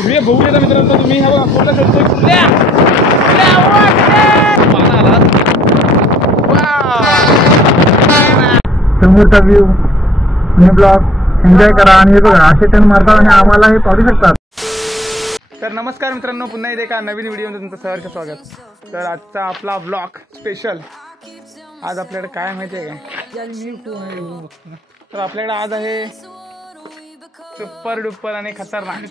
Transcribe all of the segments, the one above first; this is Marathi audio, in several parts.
तुम्ही बघूया मित्रांनो, तुम्ही हा बघा कुठला चढतोय, कुठल्या समोरचा व्ह्यू आणि ब्लॉग एन्जॉय करा आणि हे बघा असे टर्न मारतात आणि आम्हाला हे पाडू शकतात. तर नमस्कार मित्रांनो, पुन्हा एकदा एका नवीन व्हिडिओमध्ये तुमचं सहर्ष स्वागत. तर आजचा आपला ब्लॉग स्पेशल. आज आपल्याकडे काय माहिती आहे का, तर आपल्याकडे आज आहे सुपर डुप्पर आणि खतरनाक.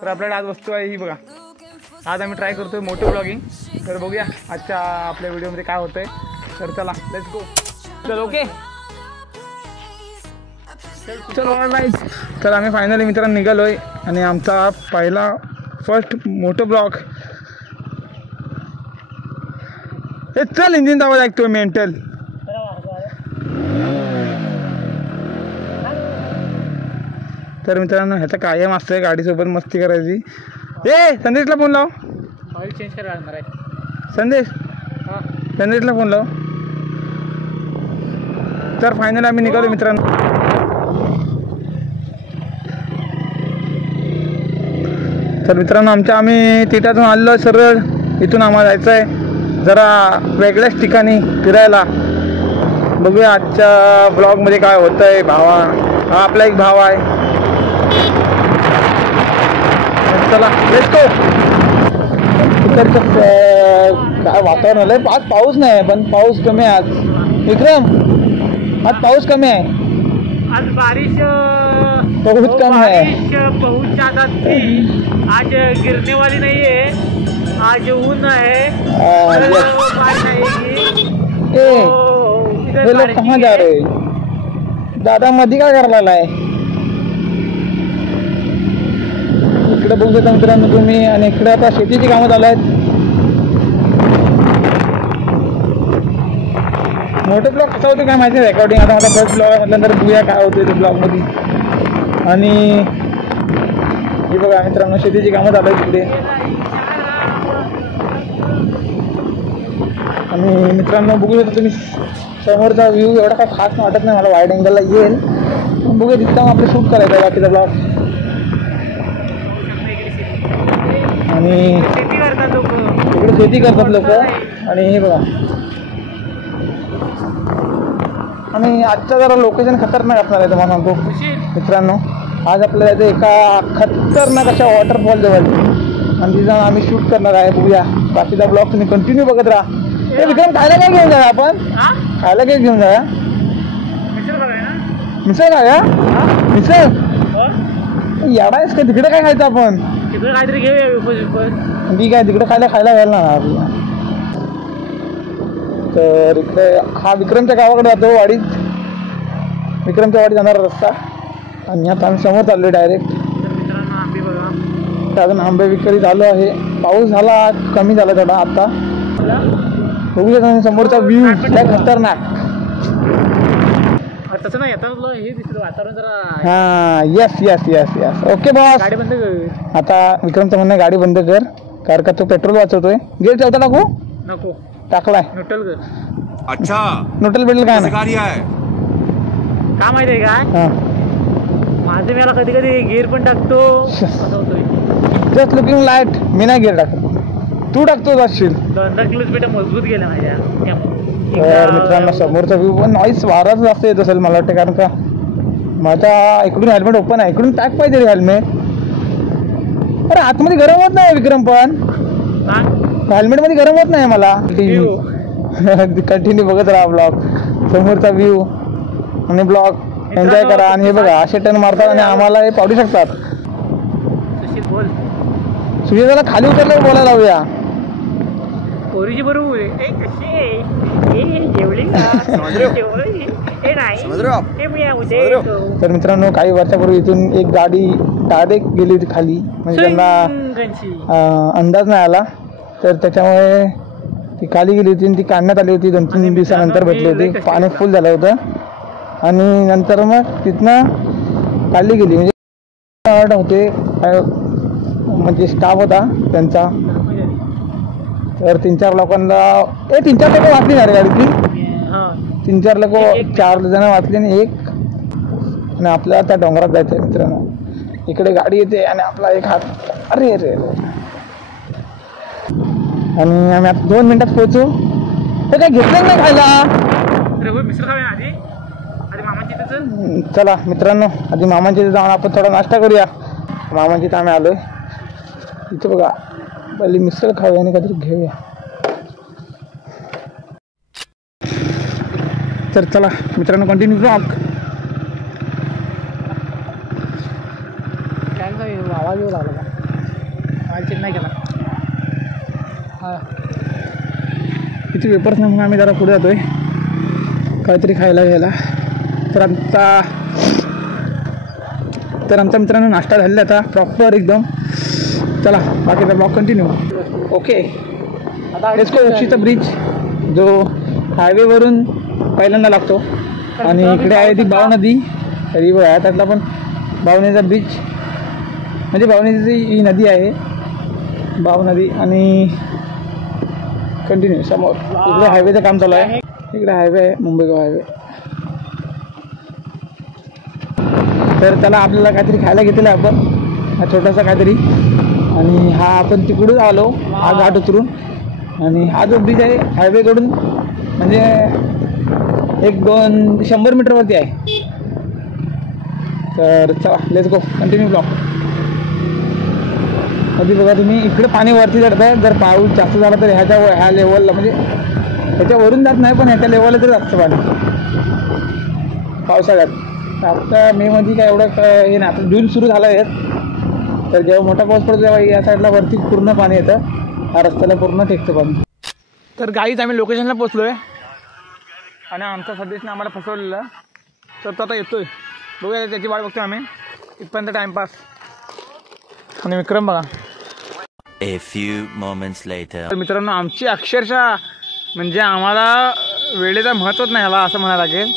तर आपल्याकडे आज वस्तू आहे ही बघा. आज आम्ही ट्राय करतोय मोठं ब्लॉगिंग. तर बघूया आजच्या आपल्या व्हिडिओमध्ये काय होतंय. तर चला लेट्स गो. चल ओके चलो गाईज. तर आम्ही फायनली मित्रांनो निघालोय आणि आमचा पहिला फर्स्ट मोठं ब्लॉग. हे चल इंजिन आवाज ऐकतोय मेंटल. तर मित्रांनो ह्याचा कायम असतंय गाडीसोबत मस्ती करायची. ए संदेशला फोन लाव. ऑइल चेंज करायला लागणार आहे. संदेशला फोन लाव. तर फायनली आम्ही निघालो मित्रांनो. तर मित्रांनो आम्ही तिथून आलो सरळ. इथून आम्हाला जायचं आहे जरा वेगळ्याच ठिकाणी फिरायला. बघूया आजच्या ब्लॉगमध्ये काय होतं आहे. भावा हा आपला एक भाव आहे. चला लेट्स गो. तिकडचं काय वातावरण आलंय. आज पाऊस नाही पण पाऊस कमी आहे आज. विक्रम आज पाऊस कमी आहे. आज बारिश बहुत कम है. बहुत ज्यादा थी. आज गिरने वाली नहीं है. आज ऊन है. ये लोग कहाँ जा रहे दादा. मध्ये काय करायला आहे. इकडे बघू शकता मित्रांनो तुम्ही. आणि इकडे आता शेतीची कामं चालू आहेत. मोठे ब्लॉग कसं होते काय माहिती. रेकॉर्डिंग आता माझा फर्स्ट ब्लॉग म्हटल्यानंतर बघूया काय होते ते ब्लॉगमध्ये. आणि हे बघा मित्रांनो शेतीची कामं चालू आहेत तिकडे. आणि मित्रांनो बघू शकता तुम्ही समोरचा व्ह्यू एवढा काय खास वाटत नाही मला. वाईड अँगलला येईल पण बघूया तिथं आपलं शूट करायचं आहे बाकीचा ब्लॉग. आणि इकडे शेती करतात लोक. आणि हे बघा आणि आजचा जरा लोकेशन खतरनाक असणार आहे तुम्हाला सांगतो मित्रांनो. आज आपल्याला जायचं एका खतरनाक अशा वॉटरफॉल जवळ आणि तिथं आम्ही शूट करणार आहे. बघूया बाकीचा ब्लॉग तुम्ही कंटिन्यू बघत राहा. हे विक्रम खायला काय घेऊन जाऊया आपण. खायला काय घेऊन जाऊया. मिसळ खाऊया. मिसळ याडा आहेस का. तिकडे काय खायचं आपण. तिकडे काहीतरी घेऊया. ठीक आहे तिकडे खायला घ्यायला ना आपल्याला. तर इकडे हा विक्रमच्या गावाकडे जातो वाडीत. विक्रमच्या वाडीत जाणारा रस्ता. आणि आता आम्ही समोर चाललो आहे डायरेक्ट. अजून आंबे विक्री चालू आहे. पाऊस झाला कमी झाला थोडा आता. बघू शकता समोरचा व्ह्यू काय खतरनाक. तसं नाही आता हे दिसलं वातावरण जरा. हां yes yes yes yes okay boss. गाडी बंद कर. आता विक्रमचं म्हणणं गाडी बंद कर कारण का तो पेट्रोल वाचवतोय. गेट चौथा टाकू नको. टाकलाय. न्यूट्रल कर. अच्छा न्यूट्रल बिट्रल काय नाही. काय माहिती आहे काय माझं. मला कधी कधी गिअर पण टाकतो. Just looking light. मी नाही गिअर टाकत. तू टाकतो जाशील. 200 किलोमीटर मजबूत गेला माझ्या. तर मित्रांनो समोरचा व्ह्यू पण नॉईस वाराच जास्त येत असेल मला वाटतं. कारण का माझा इकडून हेल्मेट ओपन आहे. इकडून टाक पाहिजे हेल्मेट. अरे आतमध्ये गरम होत नाही विक्रम. पण हेल्मेटमध्ये गरम होत नाही मला. कंटिन्यू बघत राहा ब्लॉग. समोरचा व्ह्यू आणि ब्लॉग एन्जॉय करा. आणि हे बघा असे टर्न मारतात आणि आम्हाला हे पाडू शकतात. सुशील खाली उतरलं बोलायला लावूया. पोरीची बरोबर तर मित्रांनो काही वर्षापूर्वी इथून एक गाडी डायरेक्ट गेली होती खाली. म्हणजे त्यांना अंदाज नाही आला. तर त्याच्यामुळे ती खाली गेली होती आणि ती काढण्यात आली होती. 2-3 दिवसानंतर भेटली होती. पाणी फुल झालं होतं आणि नंतर मग तिथनं काढली गेली. म्हणजे होते म्हणजे स्टाफ होता त्यांचा. तर 3-4 लोकांना 3-4 लोक वाचली ना रे गाडीची. 3-4 लोक 4 जण वाचली आणि एक. आणि आपल्याला त्या डोंगरात जायचं आहे मित्रांनो. इकडे गाडी येते आणि आपला एक हात अरे अरे अरे. आणि आम्ही आता 2 मिनिटात पोहोचू. तर काय घेतलं नाही खायला. मिसळ खाऊया आधी मामाची तिथं. चला मित्रांनो, आधी मामाच्या इथे जाऊन आपण थोडा नाश्ता करूया. मामाच्या इथं आम्ही आलोय. इथं बघा पहिली मिसळ खाऊया आणि काहीतरी घेऊया. तर चला मित्रांनो, कंटिन्यू ब्लॉग. आवाज येऊ लागला का? आवाज चेक नाही केला. हा किती वेपर्स नाही, म्हणून आम्ही जरा पुढे जातोय काहीतरी खायला घ्यायला. तर आमच्या मित्रांनो नाश्ता झालेला आता प्रॉपर एकदम. चला बाकीचा ब्लॉग कंटिन्यू. ओके, आता लेट्स गो. उक्षीचा ब्रिज जो हायवेवरून पहिल्यांदा लागतो आणि इकडे आहे ती बाव नदी. तरी बघा त्यातला पण बावनेचा ब्रिज, म्हणजे बावनेची ही नदी आहे बाव नदी. आणि कंटिन्यू समोर इकडे हायवेचं काम चालू आहे. इकडे हायवे आहे, मुंबई-गोवा हायवे. तर त्याला आपल्याला काहीतरी खायला घेतलं आहे आपण, हा छोटासा काहीतरी. आणि हा आपण तिकडून आलो, हा घाट उतरून. आणि हा जो ब्रिज आहे हायवेकडून म्हणजे 100 मीटरवरती आहे. तर चला लेट्स गो, कंटिन्यू ब्लॉग. आधी बघा तुम्ही, इकडे पाणी वरती जात आहे. जर पाऊस जास्त झाला तर ह्या लेवलला, म्हणजे ह्याच्यावरून जात नाही पण ह्याच्या लेवलला तरी जास्त पाणी पावसाळ्यात. आता मेमध्ये काय एवढं हे नाही. आता जून सुरू झाला आहे, तर जेव्हा मोठा पाऊस पडतो तेव्हा या साईडला वरती पूर्ण पाणी येतं. हा रस्त्याला पूर्ण टेकतं पाणी. तर गाईच आम्ही लोकेशनला पोचलो आहे आणि आमचा सदेशने आम्हाला फसवलेलं. तर तो आता येतोय, बघूया त्याची वाट बघतो आम्ही इथपर्यंत टाइमपास. आणि विक्रम बघा. A few moments later. तर मित्रांनो, आमची अक्षरशः म्हणजे आम्हाला वेळेचं महत्त्वच नाही ह्याला असं म्हणायला लागेल.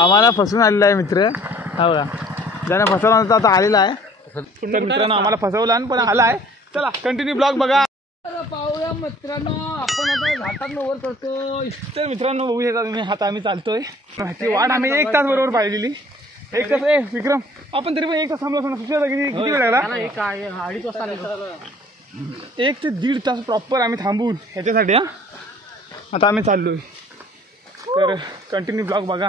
आम्हाला फसवून आलेला आहे मित्र. हा बघा, ज्याने फसवला नव्हता आता आलेला आहे. तर मित्रांनो आम्हाला फसवला पण आला आहे. चला कंटिन्यू ब्लॉग बघा. पाहूया मित्रांनो, आपण आता घाटात वर करतो. तर मित्रांनो बघू शकता तुम्ही, आता आम्ही चालतोय. ती वाट आम्ही 1 तास बरोबर पाहिलेली. 1 तास. विक्रम आपण तरी पण 1 तास थांबलो असं. किती वेळ लागला? 2.5 वाजता. 1 ते 1.5 तास प्रॉपर आम्ही थांबून ह्याच्यासाठी. आता आम्ही चाललोय. तर कंटिन्यू ब्लॉग बघा.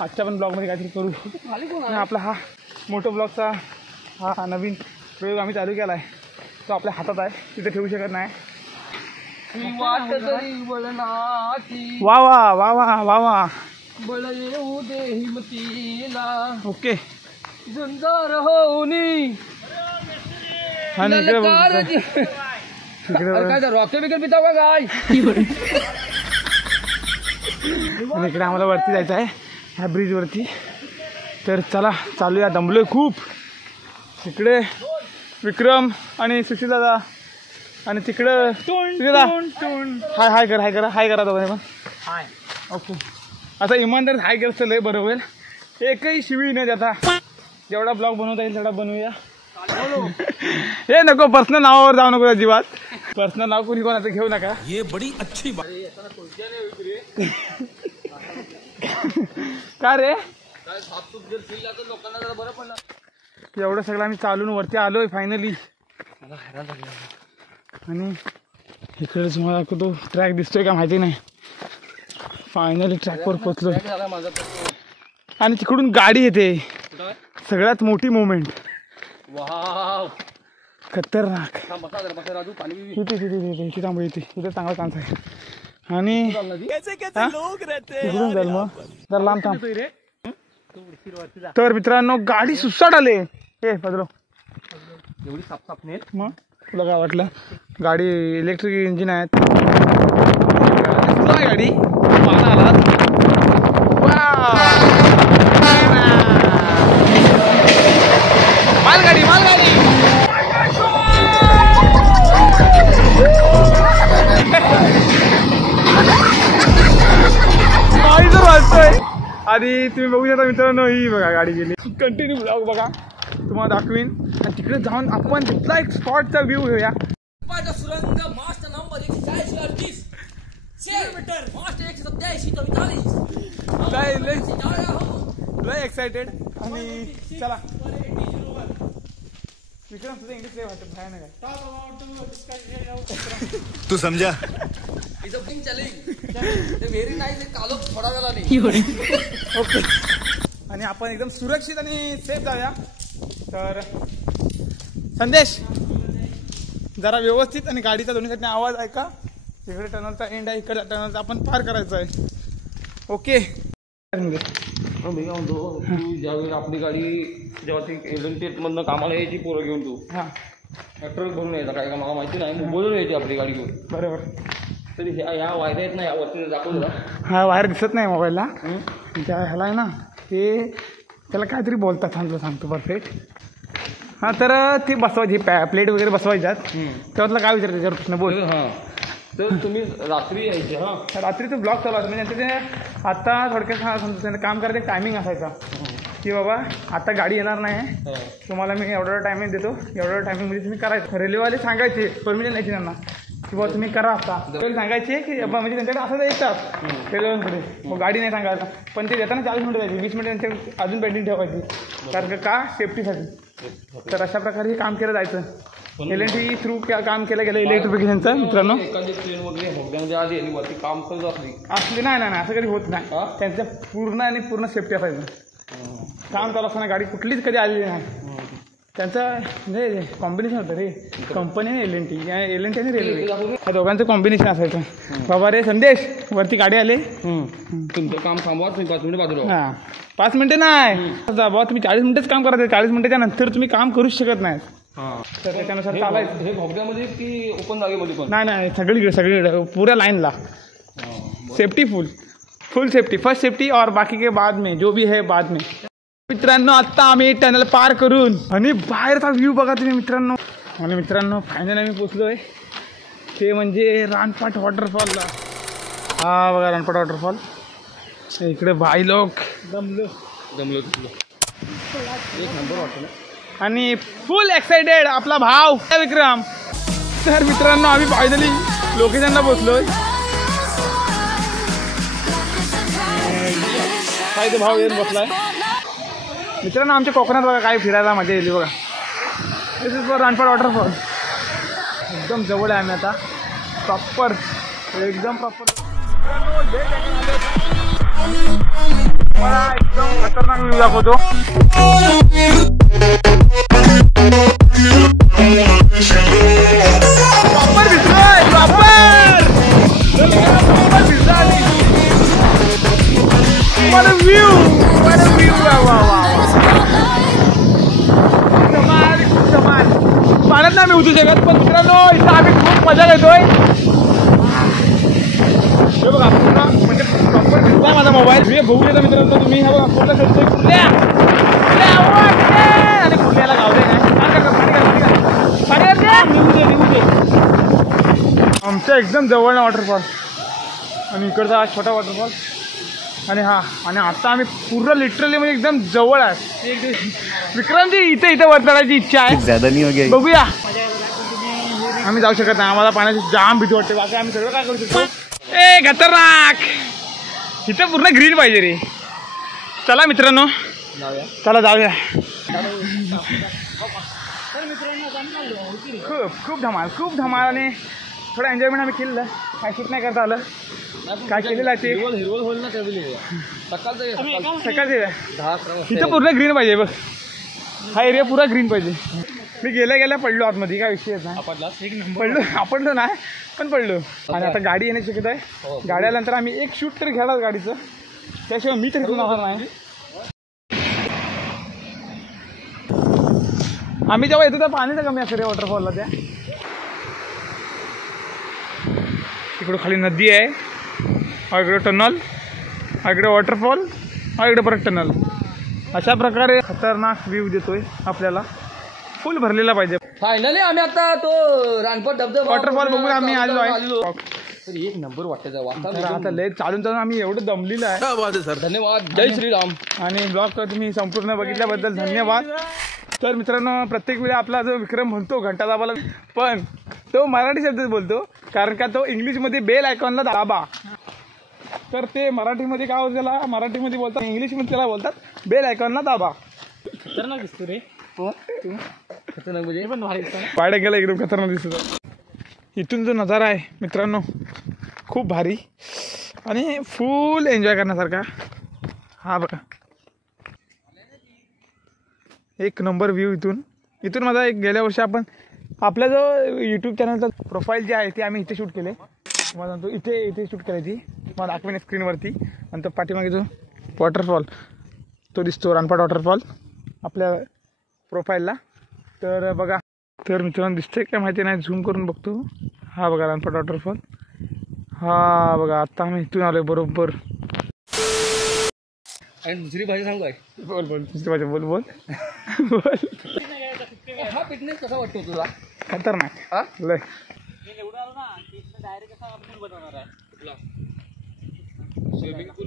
आजच्या पण ब्लॉगमध्ये काहीतरी करू. आपला हा मोठो ब्लॉगचा हा नवीन प्रयोग आम्ही चालू केला आहे. तो आपल्या हातात आहे, तिथे ठेवू शकत नाही. वा वा वा वा वा वा. ओके. इकडे आम्हाला वरती जायचं आहे ह्या ब्रिज वरती. तर चला चालूया. दमलोय खूप. इकडे विक्रम आणि सुशील दादा आणि तिकडं हाय हाय करा, हाय करा, हाय करा दोघांनी पण. हाय. ओके. आता इमानदार हाय करत लय बरं होईल. एकही शिवी नाही देता. जेवढा ब्लॉग बनवता येईल तेवढा बनवूया. हे नको, पर्सनल नावावर जाऊ नको अजिबात. पर्सनल नाव कोणी कोणाचं घेऊ नका. ये बड़ी अच्छी बात. का रे एवढं सगळं आम्ही चालून वरती आलोय फायनली. आणि इकडे तुम्हाला तो ट्रॅक दिसतोय का माहिती नाही. फायनली ट्रॅकवर पोचलोय आणि तिकडून गाडी येते. सगळ्यात मोठी मोमेंट. खतरनाक. इथे थांबू, इथे चांगला चान्स आहे. आणि तिकडून जाईल मग जर लांब थांब. तर मित्रांनो गाडी सुसाट आले. हे बदलो एवढी साफ मग तुला काय वाटलं? गाडी इलेक्ट्रिक इंजिन आहेत. गाडी आला. मालगाडी मालगाडी. वाजतोय. आधी तुम्ही बघू शकता मित्रांनो, ही बघा गाडी गेली. कंटिन्यू ब्लॉग बघा, तुम्हाला दाखवीन. आणि तिकडे जाऊन आपण तिथला एक स्पॉटचा व्ह्यू घेऊया. सुरंग मास्ट नंबर 140 किलोमीटर मास्ट 187 लय एक्साइटेड. आणि चला विक्रम तुझं इंग्लिश लय वाटतं भयानक आहे. तू समझा it's a big challenge. Very nice. कालो थोडा वेळा नाही. ओके. आणि आपण एकदम सुरक्षित आणि सेफ जाऊया. तर संदेश जरा व्यवस्थित आणि गाडीचा दोन्ही साईडने आवाज ऐका. इकडे टनलचा एंड आहे, इकडे टनलचा आपण पार करायचं आहे. ओके. मी काय म्हणतो, तू ज्यावेळी आपली गाडी जेव्हा ती एलएनटीमधनं कामाला यायची पोरं घेऊन तू हां ट्रक भरून यायचा काय का मला माहिती नाही, मुंबईवरून यायची आपली गाडी घेऊन. बरोबर. तरी ह्या वायद्या आहेत ना, या वरती दाखवलं ना. हा बाहेर दिसत नाही मोबाईलला. त्या ह्याला आहे ना ते त्याला काहीतरी बोलतात. सांगतो परफेक्ट. हां तर ती बसवायची प्लेट वगैरे बसवायच्यात. तेव्हा तुला काय विचारतं त्याच्यावर प्रश्न बोल. हां तर तुम्ही रात्री यायचे. हां रात्रीचं ब्लॉक चालू असतं म्हणजे त्यांचं ते आता थोडक्यात समजा त्यांचं काम करायचं टायमिंग असायचा की बाबा आता गाडी येणार नाही, तुम्हाला मी एवढा टायमिंग देतो, एवढ्या टायमिंगमध्ये तुम्ही करायचं. रेल्वेवाले सांगायचे, परमिशन द्यायची त्यांना की बाबा तुम्ही करा. आता सांगायचे की म्हणजे त्यांच्याकडे असं येतात रेल्वेकडे, मग गाडी नाही सांगायला. पण ते देताना 40 मिनिटं द्यायची, 20 मिनिटं त्यांच्या अजून पेंडिंग ठेवायची. कारण का सेफ्टीसाठी. तर अशा प्रकारे हे काम केलं जायचं. LNT थ्रू काम केलं गेलं इलेक्ट्रिफिकेशनचं. मित्रांनो एखादी ट्रेन वगैरे होड्यामध्ये आली आणि वरती काम करत असली नाही असं कधी होत नाही. त्यांचं पूर्ण आणि पूर्ण सेफ्टी असायचं. काम चालू असताना गाडी कुठलीच कधी आलेली नाही. त्यांचं म्हणजे कॉम्बिनेशन होतं रे, कंपनी आणि LNT आणि रेल्वे या दोघांचं कॉम्बिनेशन असायचं. बाबा रे संदेश वरती गाडी आले, तुमचं काम थांबवा, तुम्ही 5 मिनिटं बाजूला. हां 5 मिनिटं नाही बाबा, तुम्ही 40 मिनिटच काम करायचं. 40 मिनिटाच्या नंतर तुम्ही काम करूच शकत नाही. तर त्याच्यानुसार चालायचं. हे भोगद्यामध्ये की ओपन जागेमध्ये पण? नाही सगळीकडे पुऱ्या लाईनला सेफ्टी फुल सेफ्टी. फर्स्ट सेफ्टी और बाकी के बाद में जो भी है बाद में. मित्रांनो आत्ता आम्ही टनल पार करून आणि बाहेरचा व्ह्यू बघा तुम्ही मित्रांनो. आणि मित्रांनो फायनल आम्ही पोचलोय ते म्हणजे रानपाट वॉटरफॉलला. हा बघा रानपाट वॉटरफॉल. इकडे भाई लोक दमलो एक नंबर वाटतं ना. आणि फुल एक्साइटेड आपला भाव विक्रम. तर मित्रांनो आम्ही फायनली लोकेशनला पोचलोय. काय तो भाव येऊन बसलाय. मित्रांनो आमच्या कोकणात बघा काय फिरायला मजा येईल बघा. दिस इज फॉर रानपाट वॉटरफॉल. एकदम जवळ आहे आम्ही आता प्रॉपर एकदम प्रॉपर. मला एकदम खतरनाक व्ह्यू दाखवतो. प्रॉपर दिसतोय प्रॉपर दिसतोय. मला व्ह्यू पाण्यात ना आम्ही उतरू शकत, पण मित्रांनो इथं आम्ही खूप मजा घेतोय. हे बघा पूर्ण म्हणजे प्रॉपर दिसला माझा मोबाईल. हे बघू येतं मित्रांनो तुम्ही. हा बघा पूर्ण शोधतोय कुठल्या आणि कुठल्याला गावले नाही. आमच्या एकदम जवळ वॉटरफॉल आणि इकडचा हा छोटा वॉटरफॉल. आणि आणि आता आम्ही पूर्ण लिटरली म्हणजे एकदम जवळ आहे. विक्रमजी इथे वर चढायची इच्छा आहे. बघूया. आम्ही जाऊ शकत नाही, आम्हाला पाण्याची जाम भीती वाटते. बाकी आम्ही सगळं काय करू शकतो. ए खतरनाक. इथं पूर्ण ग्रीन पाहिजे रे. चला मित्रांनो चला जाऊया. खूप धमाल आणि थोडं एन्जॉयमेंट आम्ही केलेलं. काय शूट नाही करता आलं. काय केलेलं आहे ते हिरवळ होईल ना त्यावेळी. सकाळचे इथं पूर्ण ग्रीन पाहिजे बघ. हा एरिया पुरा ग्रीन पाहिजे. मी गेल्या पडलो आतमध्ये, काय विषय नाही. पडलो नाही पण पडलो. आणि आता गाडी येण्याची शक्यता आहे. गाडी आल्यानंतर आम्ही एक शूट तरी घ्यायला गाडीचं, त्याशिवाय मी तरी होणार नाही. आम्ही जेव्हा येतो तर पाणी तर कमी असतं रे वॉटरफॉलला. त्या इकडं खाली नदी आहे, इकडे टनल, इकडे वॉटरफॉल, इकडे परत टनल. अशा प्रकारे खतरनाक व्ह्यू देतोय आपल्याला. फुल भरलेला पाहिजे. फायनली आम्ही आता तो रानपाट धबधबा वॉटरफॉल बघून आम्ही आलो आहे. तर एक नंबर वाटतं वाटतं. आता लय चालून आम्ही एवढं दमलेलं आहे. धन्यवाद. जय श्रीराम. आणि ब्लॉग तुम्ही संपूर्ण बघितल्याबद्दल धन्यवाद. तर मित्रांनो प्रत्येक वेळी आपला जो विक्रम म्हणतो घंटा दाबाला, पण तो मराठी शब्दात बोलतो. कारण का तो इंग्लिशमध्ये बेल आयकॉनला दाबा. तर ते मराठीमध्ये काय होतं त्याला, मराठीमध्ये बोलतात, इंग्लिशमध्ये त्याला बोलतात बेल आयकॉनला दाबा. खतरनाक दिसतो रे. खतरनाक म्हणजे पाड्या गेला एकदम खतरनाक दिसत. इथून जो नजारा आहे मित्रांनो खूप भारी आणि फुल एन्जॉय करण्यासारखा. हा बघा एक नंबर व्ह्यू इथून माझा एक गेल्या वर्षी आपण आपला जो यूट्यूब चॅनलचा प्रोफाईल जे आहे ते आम्ही इथे शूट केले. मला सांगतो इथे शूट करायची मला दाखवेन स्क्रीनवरती. आणि तो पाठीमागे जो वॉटरफॉल तो दिसतो रानपाट वॉटरफॉल आपल्या प्रोफाईलला. तर बघा तर मित्रांनो दिसतंय काय माहिती नाही झूम करून बघतो. हा बघा रानपाट वॉटरफॉल. हा बघा आता आम्ही इथून आलोय बरोबर. आणि दुसरी भाषा सांगू काय बोल दुसरी भाषा बोल बोल. हा फिटनेस कसा वाटतो तुला? खतरनाक हा लय. स्विमिंग पूल